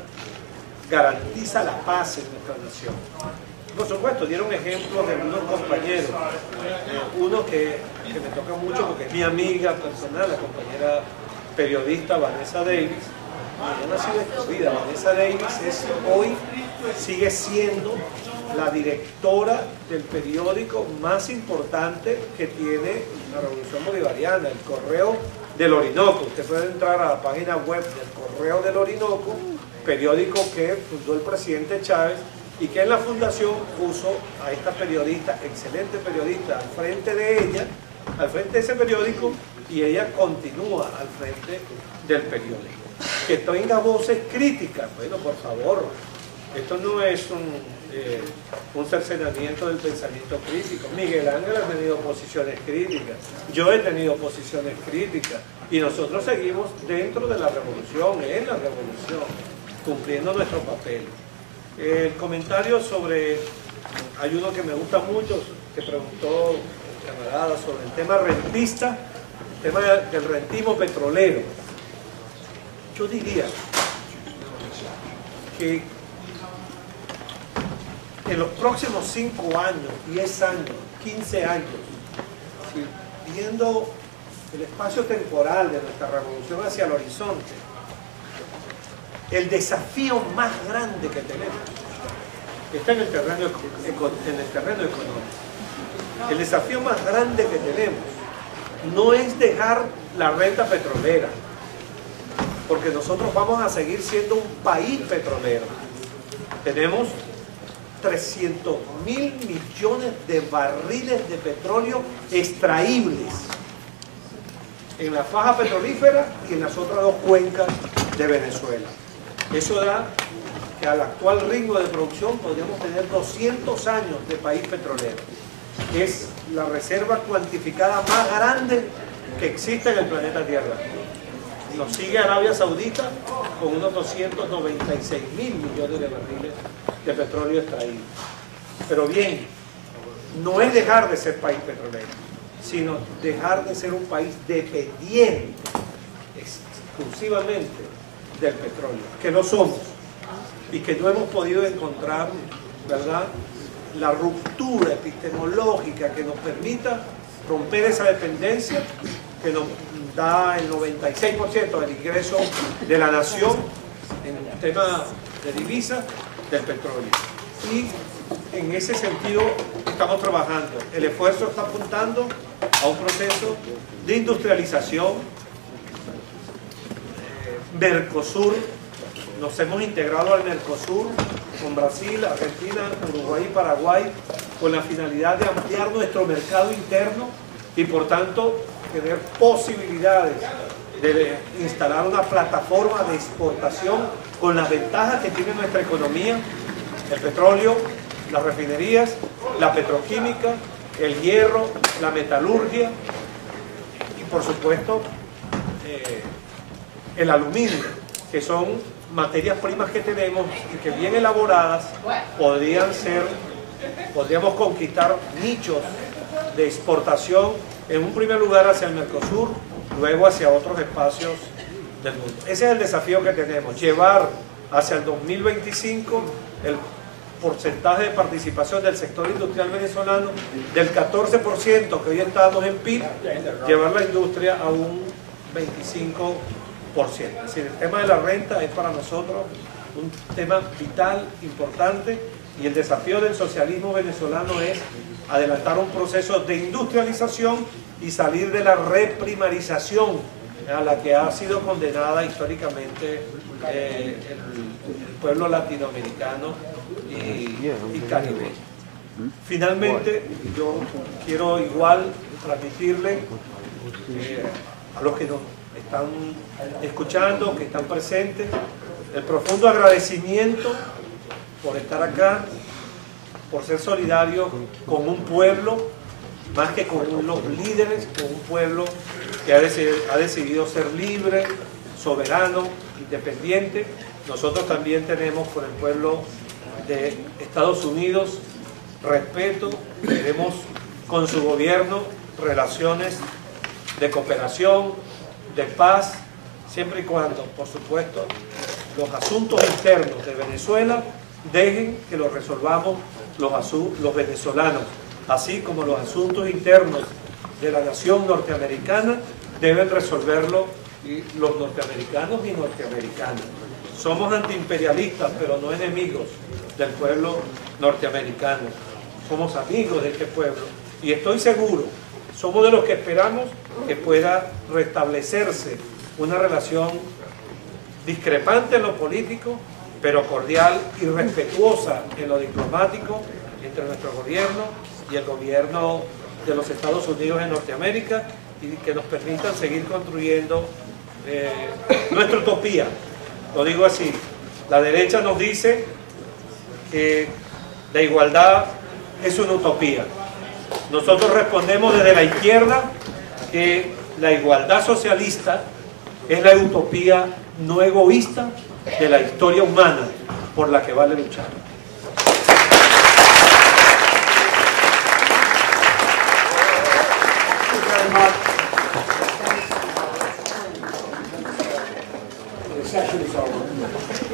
garantiza la paz en nuestra nación. Por supuesto, dieron ejemplos de algunos compañeros. Uno que me toca mucho porque es mi amiga personal, la compañera periodista Vanessa Davis. No ha sido excluida. Vanessa Davis hoy sigue siendo la directora del periódico más importante que tiene la Revolución Bolivariana, el Correo del Orinoco. Usted puede entrar a la página web del Correo del Orinoco, periódico que fundó el presidente Chávez y que en la fundación puso a esta periodista, excelente periodista, al frente de ella, al frente de ese periódico, y ella continúa al frente del periódico. Que tenga voces críticas, bueno, por favor, esto no es un cercenamiento del pensamiento crítico. Miguel Ángel ha tenido posiciones críticas, yo he tenido posiciones críticas, y nosotros seguimos dentro de la revolución, en la revolución, cumpliendo nuestro papel. El comentario sobre, hay uno que me gusta mucho, que preguntó el camarada sobre el tema rentista, el tema del rentismo petrolero. Yo diría que en los próximos 5 años, 10 años, 15 años, viendo el espacio temporal de nuestra revolución hacia el horizonte, el desafío más grande que tenemos está en el terreno económico. El desafío más grande que tenemos no es dejar la renta petrolera, porque nosotros vamos a seguir siendo un país petrolero. Tenemos 300.000 millones de barriles de petróleo extraíbles en la faja petrolífera y en las otras 2 cuencas de Venezuela. Eso da que al actual ritmo de producción podríamos tener 200 años de país petrolero. Es la reserva cuantificada más grande que existe en el planeta Tierra. Nos sigue Arabia Saudita con unos 296.000 millones de barriles de petróleo extraído. Pero bien, no es dejar de ser país petrolero, sino dejar de ser un país dependiente exclusivamente del petróleo, que no somos, y que no hemos podido encontrar, ¿verdad?, la ruptura epistemológica que nos permita romper esa dependencia que nos da el 96% del ingreso de la nación en el tema de divisas del petróleo. Y en ese sentido estamos trabajando. El esfuerzo está apuntando a un proceso de industrialización. Mercosur, nos hemos integrado al Mercosur con Brasil, Argentina, Uruguay y Paraguay con la finalidad de ampliar nuestro mercado interno y por tanto tener posibilidades de instalar una plataforma de exportación con las ventajas que tiene nuestra economía, el petróleo, las refinerías, la petroquímica, el hierro, la metalurgia y por supuesto el aluminio, que son materias primas que tenemos y que bien elaboradas podríamos conquistar nichos de exportación en un primer lugar hacia el Mercosur, luego hacia otros espacios del mundo. Ese es el desafío que tenemos, llevar hacia el 2025 el porcentaje de participación del sector industrial venezolano del 14% que hoy estamos en PIB, llevar la industria a un 25%. Es decir, el tema de la renta es para nosotros un tema vital, importante, y el desafío del socialismo venezolano es adelantar un proceso de industrialización y salir de la reprimarización a la que ha sido condenada históricamente el pueblo latinoamericano y caribeño. Finalmente, yo quiero igual transmitirle a los que nos están escuchando, que están presentes, el profundo agradecimiento por estar acá, por ser solidarios con un pueblo, más que con los líderes, con un pueblo que ha decidido ser libre, soberano, independiente. Nosotros también tenemos por el pueblo de Estados Unidos respeto, tenemos con su gobierno relaciones de cooperación, de paz, siempre y cuando, por supuesto, los asuntos internos de Venezuela dejen que los resolvamos los venezolanos, así como los asuntos internos de la nación norteamericana deben resolverlo los norteamericanos y norteamericanas. Somos antiimperialistas, pero no enemigos del pueblo norteamericano. Somos amigos de este pueblo y estoy seguro, somos de los que esperamos que pueda restablecerse una relación discrepante en lo político, pero cordial y respetuosa en lo diplomático entre nuestro gobierno y el gobierno de los Estados Unidos en Norteamérica, y que nos permitan seguir construyendo nuestra utopía. Lo digo así, la derecha nos dice que la igualdad es una utopía. Nosotros respondemos desde la izquierda que la igualdad socialista es la utopía no egoísta de la historia humana por la que vale luchar.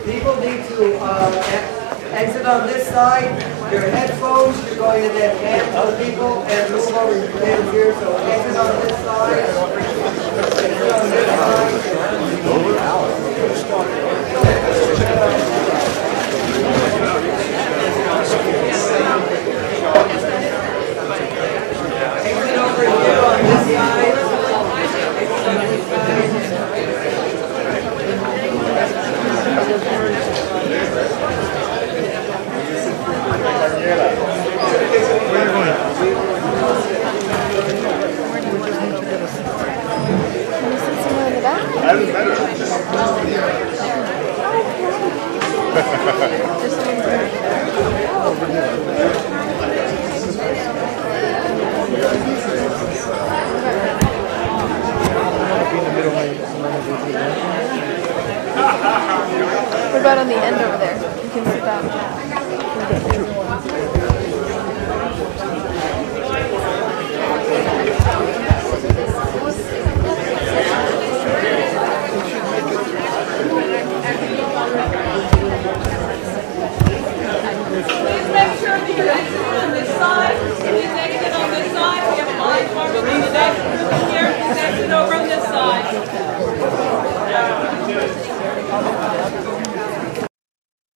People need to exit on this side. Your headphones, you're going to then hand to the people and move over to here. So exit on this side. Exit on this side. Exit over here on this side. What about on the end over there? You can sit down. Make sure that you're